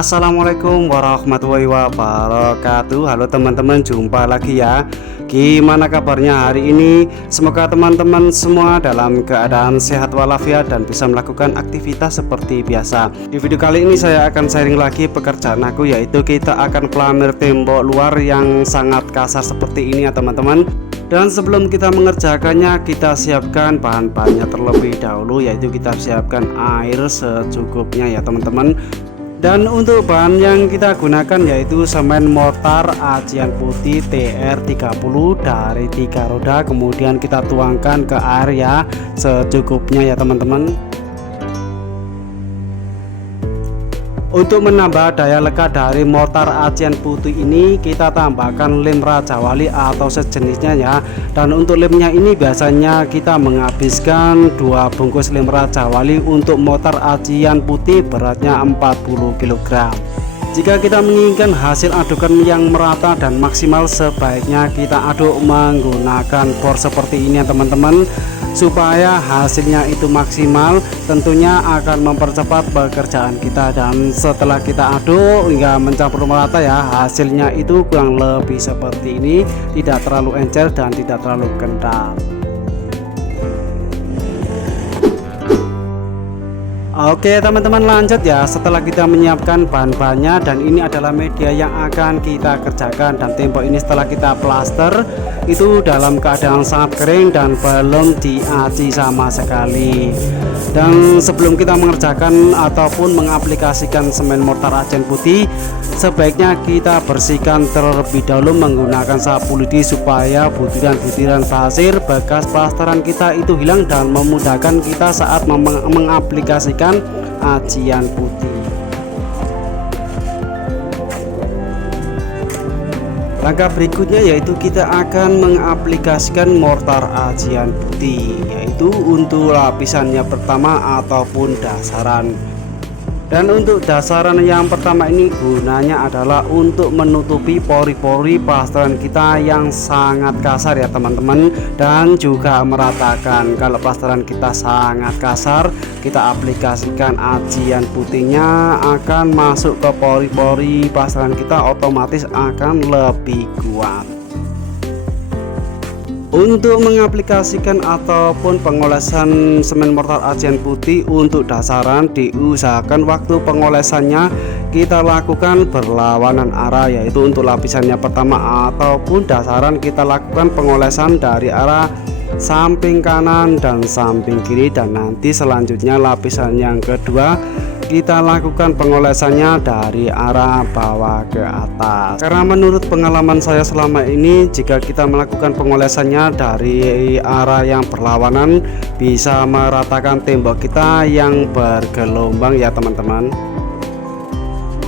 Assalamualaikum warahmatullahi wabarakatuh. Halo teman-teman, jumpa lagi ya. Gimana kabarnya hari ini? Semoga teman-teman semua dalam keadaan sehat walafiat dan bisa melakukan aktivitas seperti biasa. Di video kali ini saya akan sharing lagi pekerjaan aku, yaitu kita akan pelamir tembok luar yang sangat kasar seperti ini ya teman-teman. Dan sebelum kita mengerjakannya, kita siapkan bahan-bahannya terlebih dahulu, yaitu kita siapkan air secukupnya ya teman-teman. Dan untuk bahan yang kita gunakan yaitu semen mortar acian putih TR30 dari 3 roda, kemudian kita tuangkan ke air ya secukupnya ya teman-teman. Untuk menambah daya lekat dari mortar acian putih ini, kita tambahkan lem Raja Wali atau sejenisnya ya. Dan untuk lemnya ini biasanya kita menghabiskan 2 bungkus lem Raja Wali untuk mortar acian putih beratnya 40 kg. Jika kita menginginkan hasil adukan yang merata dan maksimal, sebaiknya kita aduk menggunakan bor seperti ini ya teman-teman, supaya hasilnya itu maksimal. Tentunya akan mempercepat pekerjaan kita, dan setelah kita aduk hingga mencampur merata ya, hasilnya itu kurang lebih seperti ini, tidak terlalu encer dan tidak terlalu kental. Oke teman-teman, lanjut ya. Setelah kita menyiapkan bahan-bahannya, dan ini adalah media yang akan kita kerjakan, dan tembok ini setelah kita plaster itu dalam keadaan sangat kering dan belum diaci sama sekali. Dan sebelum kita mengerjakan ataupun mengaplikasikan semen mortar acian putih, sebaiknya kita bersihkan terlebih dahulu menggunakan sapu lidi, supaya butiran-butiran pasir bekas plasteran kita itu hilang dan memudahkan kita saat mengaplikasikan acian putih. Langkah berikutnya yaitu kita akan mengaplikasikan mortar acian putih, yaitu untuk lapisannya pertama ataupun dasaran. Dan untuk dasaran yang pertama ini gunanya adalah untuk menutupi pori-pori plasteran kita yang sangat kasar ya teman-teman, dan juga meratakan. Kalau plasteran kita sangat kasar, kita aplikasikan acian putihnya akan masuk ke pori-pori plasteran kita, otomatis akan lebih kuat. Untuk mengaplikasikan ataupun pengolesan semen mortar acian putih untuk dasaran, diusahakan waktu pengolesannya kita lakukan berlawanan arah, yaitu untuk lapisannya pertama ataupun dasaran kita lakukan pengolesan dari arah samping kanan dan samping kiri, dan nanti selanjutnya lapisan yang kedua kita lakukan pengolesannya dari arah bawah ke atas. Karena menurut pengalaman saya selama ini, jika kita melakukan pengolesannya dari arah yang berlawanan, bisa meratakan tembok kita yang bergelombang ya teman-teman.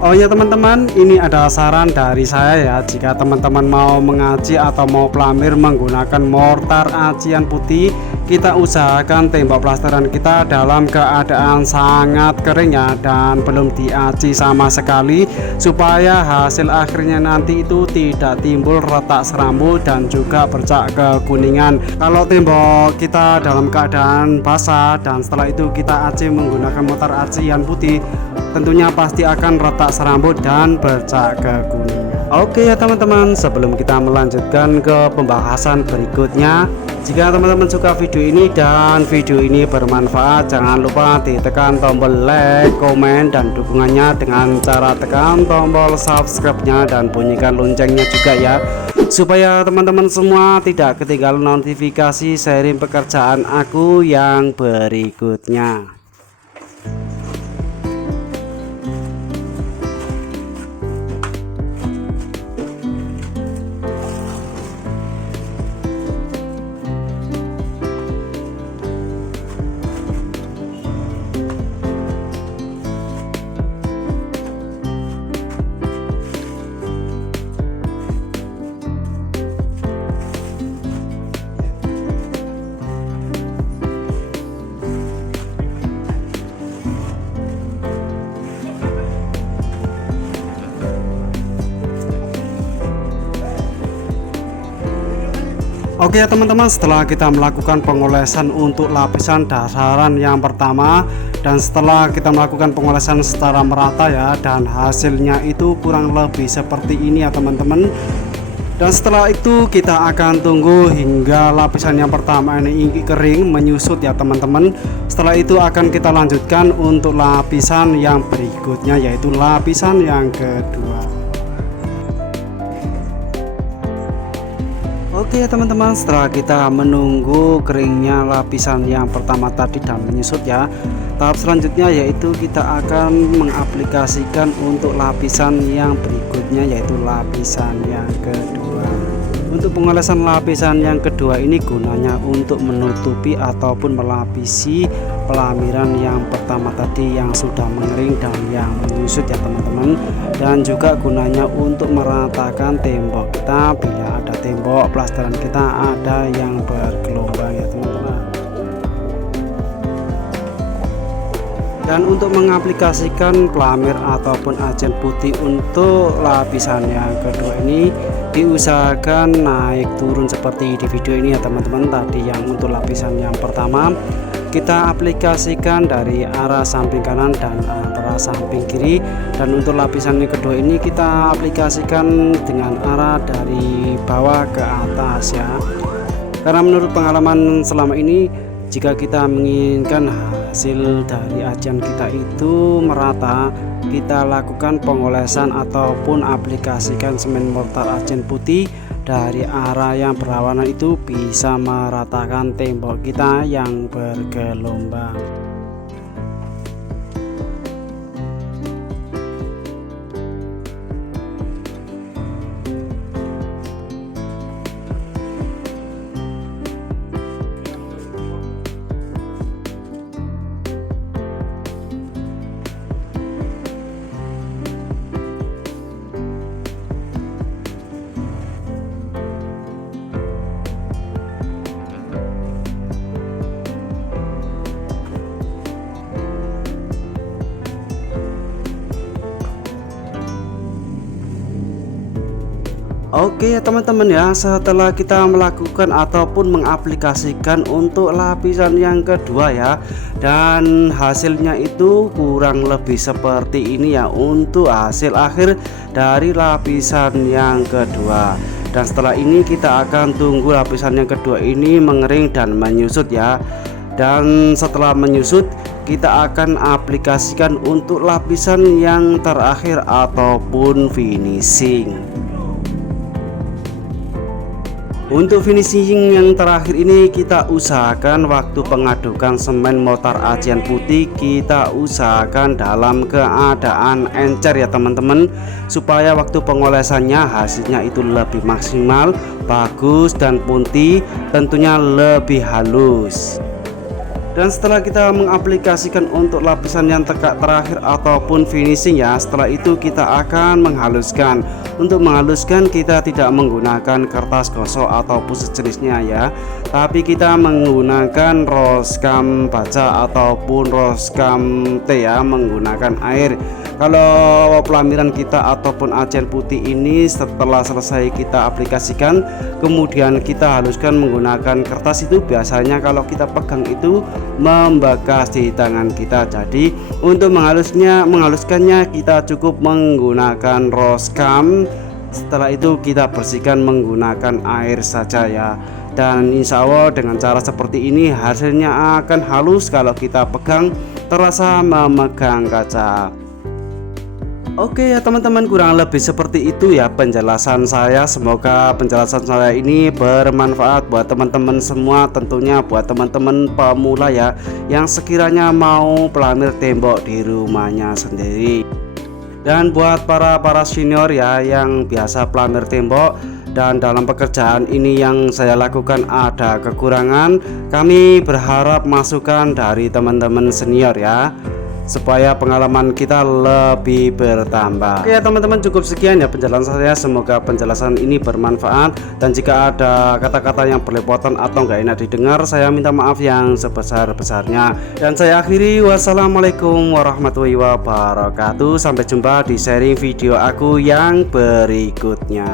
Oh ya teman-teman, ini ada saran dari saya ya. Jika teman-teman mau mengaci atau mau pelamir menggunakan mortar acian putih, kita usahakan tembok plasteran kita dalam keadaan sangat kering ya, dan belum diaci sama sekali, supaya hasil akhirnya nanti itu tidak timbul retak serambu dan juga bercak kekuningan. Kalau tembok kita dalam keadaan basah dan setelah itu kita aci menggunakan mortar acian putih, tentunya pasti akan retak serambut dan bercak kekuningan. Oke ya teman-teman, sebelum kita melanjutkan ke pembahasan berikutnya, jika teman-teman suka video ini dan video ini bermanfaat, jangan lupa ditekan tombol like, komen, dan dukungannya dengan cara tekan tombol subscribe-nya dan bunyikan loncengnya juga ya, supaya teman-teman semua tidak ketinggalan notifikasi sharing pekerjaan aku yang berikutnya. Oke ya teman-teman, setelah kita melakukan pengolesan untuk lapisan dasaran yang pertama, dan setelah kita melakukan pengolesan secara merata ya, dan hasilnya itu kurang lebih seperti ini ya teman-teman. Dan setelah itu kita akan tunggu hingga lapisan yang pertama ini kering menyusut ya teman-teman. Setelah itu akan kita lanjutkan untuk lapisan yang berikutnya, yaitu lapisan yang kedua. Oke ya teman-teman, setelah kita menunggu keringnya lapisan yang pertama tadi dan menyusut ya, tahap selanjutnya yaitu kita akan mengaplikasikan untuk lapisan yang berikutnya, yaitu lapisan yang kedua. Untuk pengolesan lapisan yang kedua ini gunanya untuk menutupi ataupun melapisi pelamiran yang pertama tadi yang sudah mengering dan yang menyusut ya teman-teman, dan juga gunanya untuk meratakan tembok kita bila ada tembok plasteran kita ada yang bergelombang ya teman-teman. Dan untuk mengaplikasikan pelamir ataupun agen putih untuk lapisan yang kedua ini diusahakan naik turun seperti di video ini ya teman-teman. Tadi yang untuk lapisan yang pertama kita aplikasikan dari arah samping kanan dan arah samping kiri, dan untuk lapisan yang kedua ini kita aplikasikan dengan arah dari bawah ke atas ya. Karena menurut pengalaman selama ini, jika kita menginginkan hasil dari ajian kita itu merata, kita lakukan pengolesan ataupun aplikasikan semen mortar ajen putih dari arah yang berlawanan itu bisa meratakan tembok kita yang bergelombang. Oke ya teman-teman ya, setelah kita melakukan ataupun mengaplikasikan untuk lapisan yang kedua ya, dan hasilnya itu kurang lebih seperti ini ya untuk hasil akhir dari lapisan yang kedua. Dan setelah ini kita akan tunggu lapisan yang kedua ini mengering dan menyusut ya. Dan setelah menyusut kita akan aplikasikan untuk lapisan yang terakhir ataupun finishing. Untuk finishing yang terakhir ini kita usahakan waktu pengadukan semen mortar ajian putih kita usahakan dalam keadaan encer ya teman-teman, supaya waktu pengolesannya hasilnya itu lebih maksimal, bagus, dan putih tentunya lebih halus. Dan setelah kita mengaplikasikan untuk lapisan yang terakhir ataupun finishing ya, setelah itu kita akan menghaluskan. Untuk menghaluskan kita tidak menggunakan kertas gosok ataupun sejenisnya ya, tapi kita menggunakan roskam baja ataupun roskam teh ya, menggunakan air. Kalau pelamiran kita ataupun ajen putih ini setelah selesai kita aplikasikan kemudian kita haluskan menggunakan kertas, itu biasanya kalau kita pegang itu membekas di tangan kita. Jadi untuk menghaluskannya kita cukup menggunakan roskam. Setelah itu kita bersihkan menggunakan air saja ya. Dan insya Allah dengan cara seperti ini hasilnya akan halus kalau kita pegang, terasa memegang kaca. Oke ya teman-teman, kurang lebih seperti itu ya penjelasan saya. Semoga penjelasan saya ini bermanfaat buat teman-teman semua, tentunya buat teman-teman pemula ya yang sekiranya mau pelamir tembok di rumahnya sendiri. Dan buat para senior ya yang biasa pelamir tembok dan dalam pekerjaan ini yang saya lakukan ada kekurangan, kami berharap masukan dari teman-teman senior ya, supaya pengalaman kita lebih bertambah. Oke ya teman-teman, cukup sekian ya penjelasan saya. Semoga penjelasan ini bermanfaat, dan jika ada kata-kata yang berlepotan atau nggak enak didengar, saya minta maaf yang sebesar-besarnya. Dan saya akhiri, wassalamualaikum warahmatullahi wabarakatuh. Sampai jumpa di sharing video aku yang berikutnya.